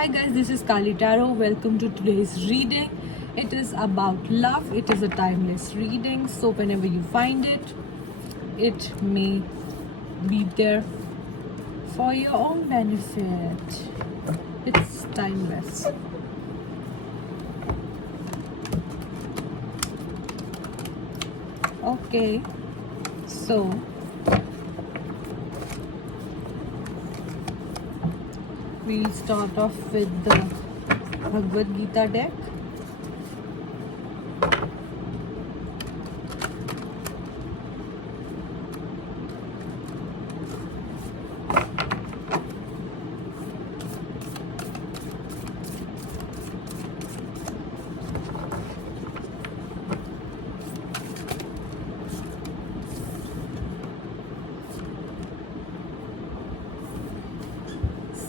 Hi guys, this is Kali Tarot. Welcome to today's reading. It is about love. It is a timeless reading. So whenever you find it, it may be there for your own benefit. It's timeless. Okay, so we start off with the Bhagavad Gita deck.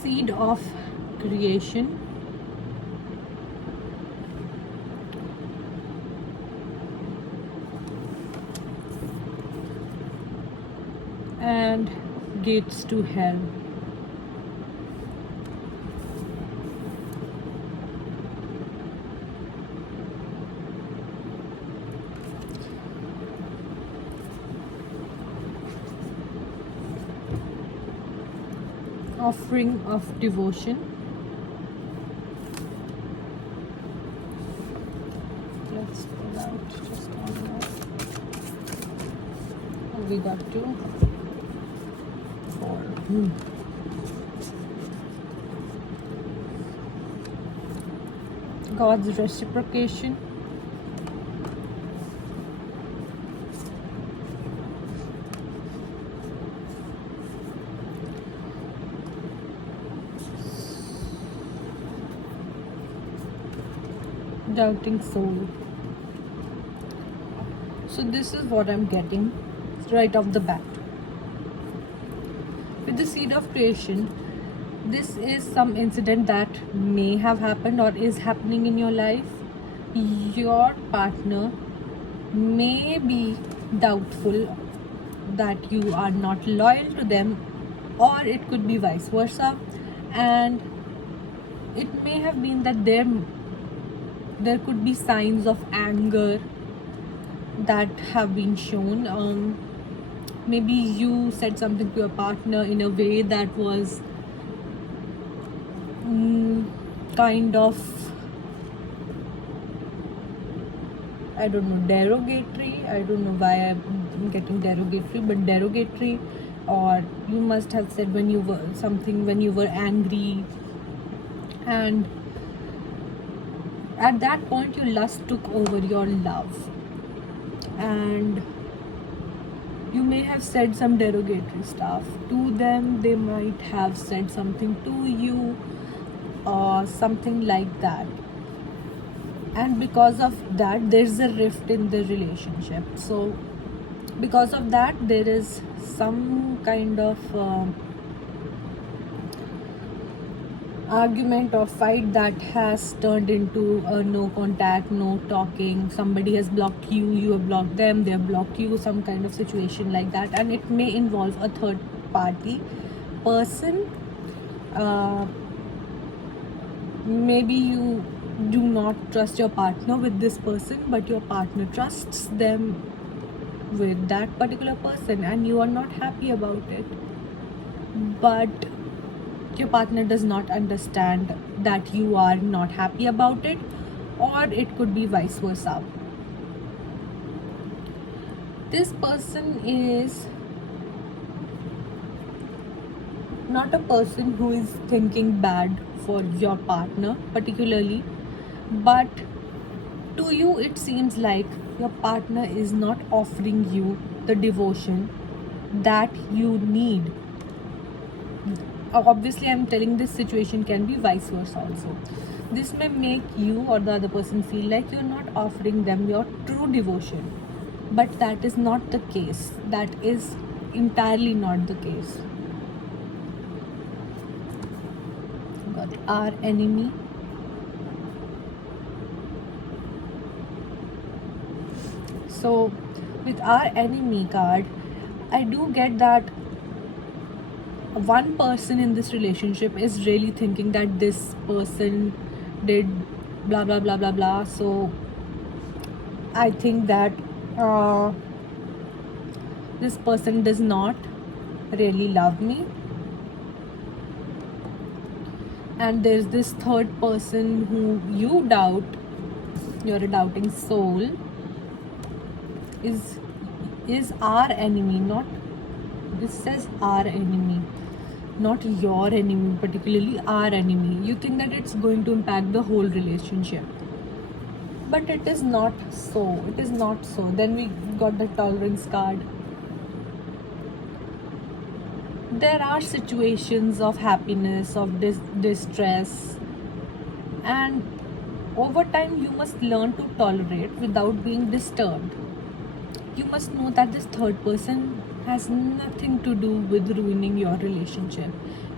Seed of creation. And gates to hell. Offering of devotion. Let's pull out just one more. Oh, we got 2, 4. God's reciprocation. Doubting soul. So this is what I'm getting right off the bat. With the seed of creation, this is some incident that may have happened or is happening in your life. Your partner may be doubtful that you are not loyal to them, or it could be vice versa, and it may have been that there could be signs of anger that have been shown. Maybe you said something to your partner in a way that was kind of, I don't know, derogatory. I don't know why I'm getting derogatory, but derogatory. Or you must have said when you were angry, and at that point your lust took over your love, and you may have said some derogatory stuff to them. They might have said something to you or something like that, and because of that there's a rift in the relationship. So because of that there is some kind of argument or fight that has turned into a no contact, no talking. Somebody has blocked you, you have blocked them, they have blocked you, some kind of situation like that. And it may involve a third party person. Maybe you do not trust your partner with this person, but your partner trusts them with that particular person, and you are not happy about it, but your partner does not understand that you are not happy about it, or it could be vice versa. This person is not a person who is thinking bad for your partner particularly, but to you it seems like your partner is not offering you the devotion that you need. Obviously I'm telling this situation can be vice versa also. This may make you or the other person feel like you're not offering them your true devotion, but that is not the case. That is entirely not the case. Got our enemy. So with our enemy card, I do get that one person in this relationship is really thinking that this person did blah blah blah blah blah. So I think that uh, this person does not really love me, and there's this third person who you doubt. You're a doubting soul. Is our enemy, not, this says our enemy, not your enemy, particularly our enemy. You think that it's going to impact the whole relationship, but it is not so. It is not so. Then we got the tolerance card. There are situations of happiness, of distress, and over time you must learn to tolerate without being disturbed. You must know that this third person has nothing to do with ruining your relationship.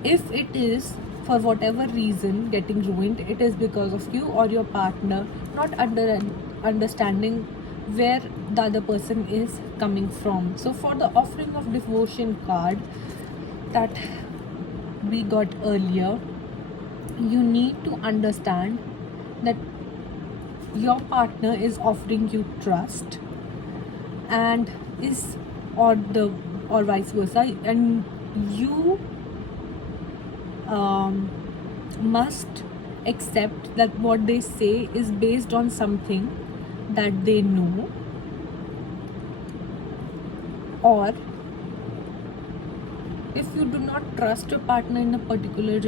If it is for whatever reason getting ruined, it is because of you or your partner not understanding where the other person is coming from. So for the offering of devotion card that we got earlier, you need to understand that your partner is offering you trust, and is or vice versa, and you must accept that what they say is based on something that they know, or if you do not trust your partner in a particular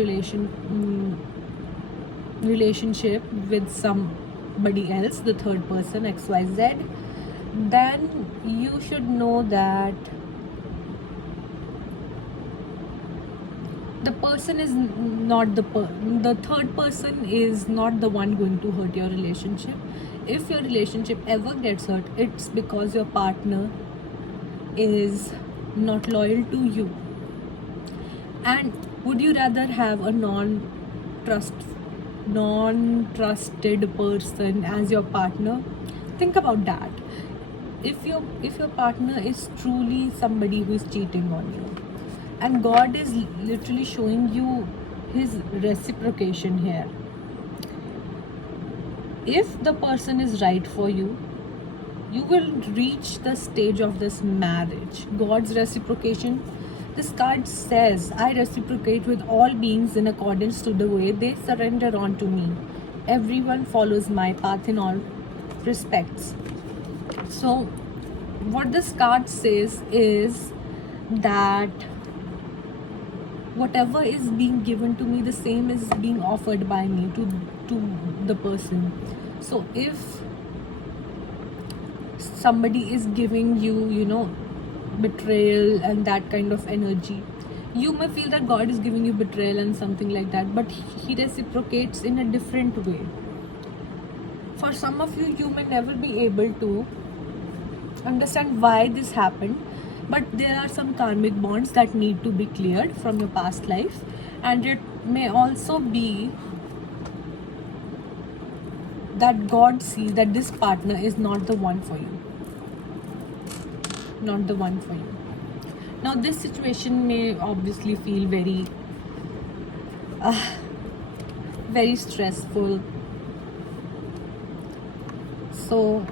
relationship with somebody else, the third person, XYZ, then you should know that the person is not the third person is not the one going to hurt your relationship. If your relationship ever gets hurt, it's because your partner is not loyal to you. And would you rather have a non-trusted person as your partner? Think about that. If your partner is truly somebody who is cheating on you, and God is literally showing you his reciprocation here, if the person is right for you, you will reach the stage of this marriage. God's reciprocation, this card says, I reciprocate with all beings in accordance to the way they surrender unto me. Everyone follows my path in all respects. So what this card says is that whatever is being given to me, the same is being offered by me to the person. So if somebody is giving you, betrayal and that kind of energy, you may feel that God is giving you betrayal and something like that, but he reciprocates in a different way. For some of you, you may never be able to understand why this happened, but there are some karmic bonds that need to be cleared from your past life, and it may also be that God sees that this partner is not the one for you. Not the one for you. Now this situation may obviously feel very very stressful. So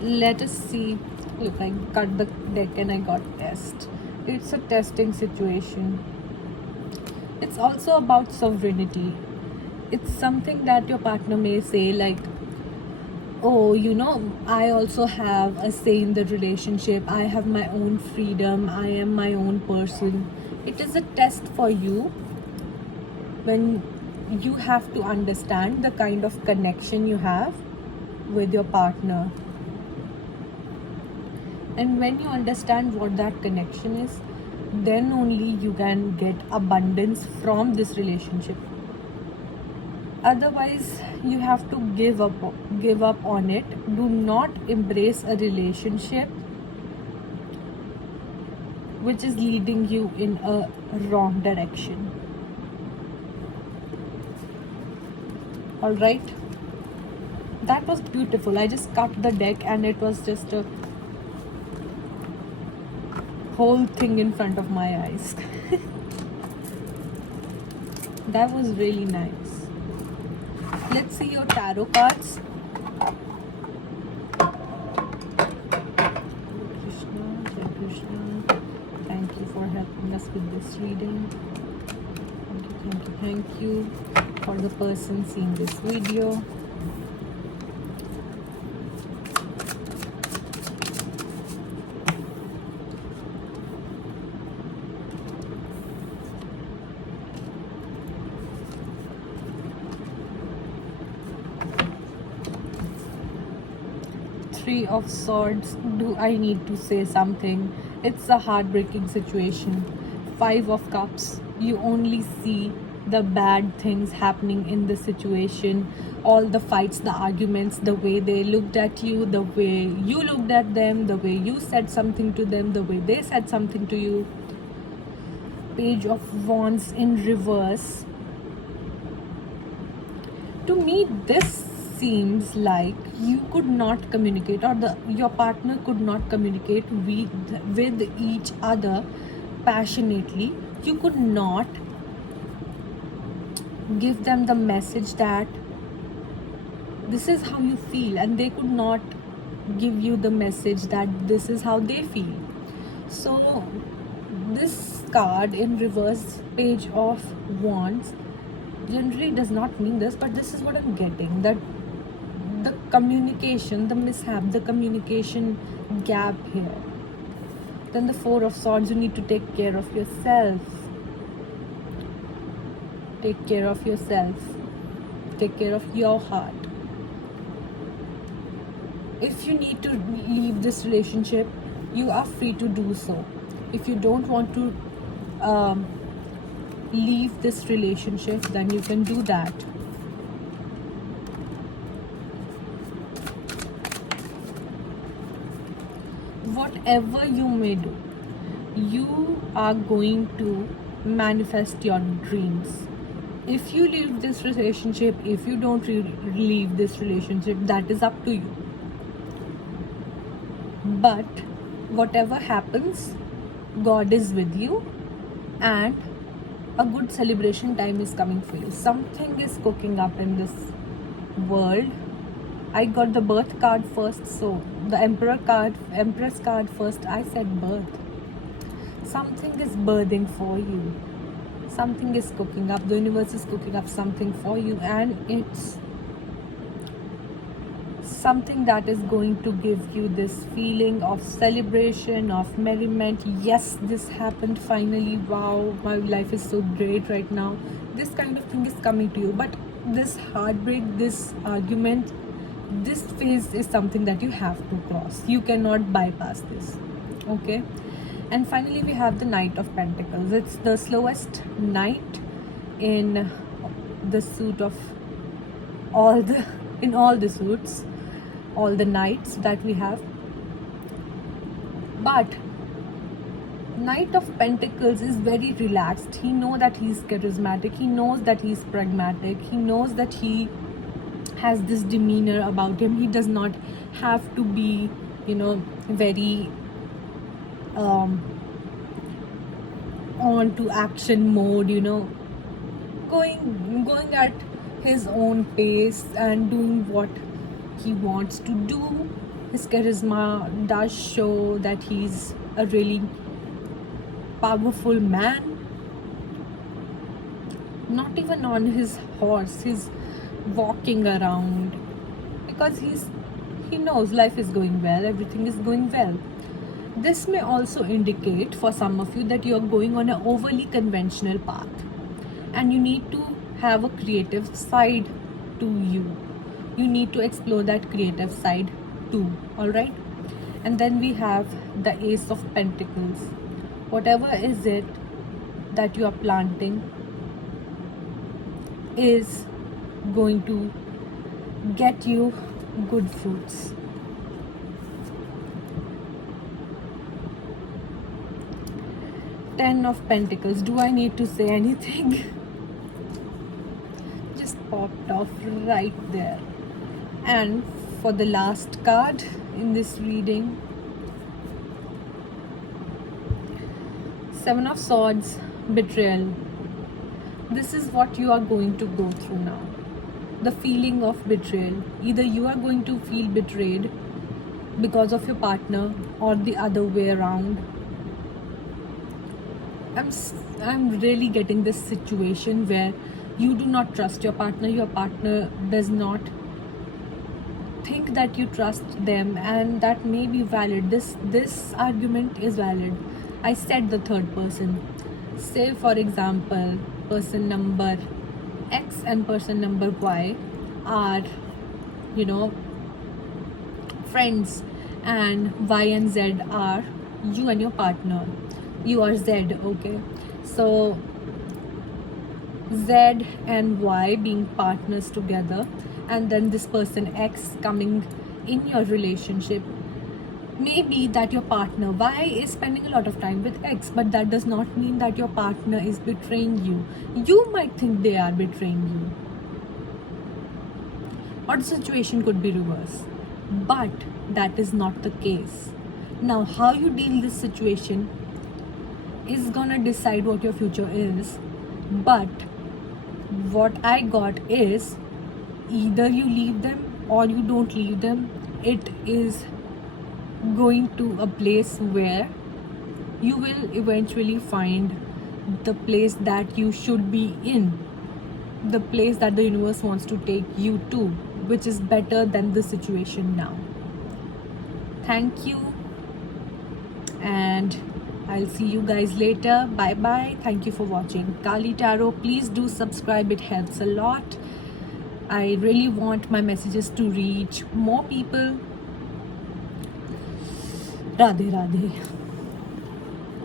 let us see. Look, I cut the deck and I got test. It's a testing situation. It's also about sovereignty. It's something that your partner may say like, oh, I also have a say in the relationship. I have my own freedom. I am my own person. It is a test for you when you have to understand the kind of connection you have with your partner. And when you understand what that connection is, then only you can get abundance from this relationship. Otherwise, you have to give up on it. Do not embrace a relationship which is leading you in a wrong direction. All right, that was beautiful. I just cut the deck and it was just a whole thing in front of my eyes. That was really nice. Let's see your tarot cards. Krishna, Jai Krishna. Thank you for helping us with this reading. Thank you for the person seeing this video. Three of Swords. Do I need to say something? It's a heartbreaking situation. Five of Cups. You only see the bad things happening in the situation. All the fights, the arguments, the way they looked at you, the way you looked at them, the way you said something to them, the way they said something to you. Page of Wands in reverse. To me, this seems like you could not communicate, or your partner could not communicate with each other passionately. You could not give them the message that this is how you feel, and they could not give you the message that this is how they feel. So this card in reverse, Page of Wands, generally does not mean this, but this is what I'm getting, that the communication, the mishap, the communication gap here. Then the Four of Swords, you need to take care of yourself. Take care of yourself. Take care of your heart. If you need to leave this relationship, you are free to do so. If you don't want to leave this relationship, then you can do that. Whatever you may do, you are going to manifest your dreams. If you leave this relationship, if you don't leave this relationship, that is up to you. But whatever happens, God is with you, and a good celebration time is coming for you. Something is cooking up in this world. I got the birth card first, so the Empress card first. I said birth. Something is birthing for you. Something is cooking up. The universe is cooking up something for you, and it's something that is going to give you this feeling of celebration, of merriment. Yes, this happened finally. Wow, my life is so great right now. This kind of thing is coming to you. But this heartbreak, this argument, this phase is something that you have to cross. You cannot bypass this. Okay. And finally, we have the Knight of Pentacles. It's the slowest knight in the suit of all the suits, all the knights that we have. But Knight of Pentacles is very relaxed. He knows that he's charismatic. He knows that he's pragmatic. He knows that he has this demeanor about him. He does not have to be, very on to action mode, going at his own pace and doing what he wants to do. His charisma does show that he's a really powerful man. Not even on his horse, he's walking around because he knows life is going well, everything is going well. This may also indicate for some of you that you are going on an overly conventional path, and you need to have a creative side to you. You need to explore that creative side too. All right. And then we have the Ace of Pentacles. Whatever is it that you are planting is going to get you good fruits. Ten of Pentacles. Do I need to say anything? Just popped off right there. And for the last card in this reading, Seven of Swords, Betrayal. this is what you are going to go through now. The feeling of betrayal. Either you are going to feel betrayed because of your partner, or the other way around. I'm really getting this situation where you do not trust your partner does not think that you trust them, and that may be valid. This argument is valid. I said the third person. Say for example, person number X and person number Y are, you know, friends, and Y and Z are you and your partner. You are Z, okay? So Z and Y being partners together, and then this person X coming in your relationship. Maybe that your partner Y is spending a lot of time with X, but that does not mean that your partner is betraying you. You might think they are betraying you, or the situation could be reverse, but that is not the case. Now, how you deal this situation is gonna decide what your future is. But what I got is, either you leave them or you don't leave them. It is going to a place where you will eventually find the place that you should be in, the place that the universe wants to take you to, which is better than the situation now. Thank you, and I'll see you guys later. Bye bye. Thank you for watching Kali Tarot. Please do subscribe, it helps a lot. I really want my messages to reach more people. Radhe Radhe.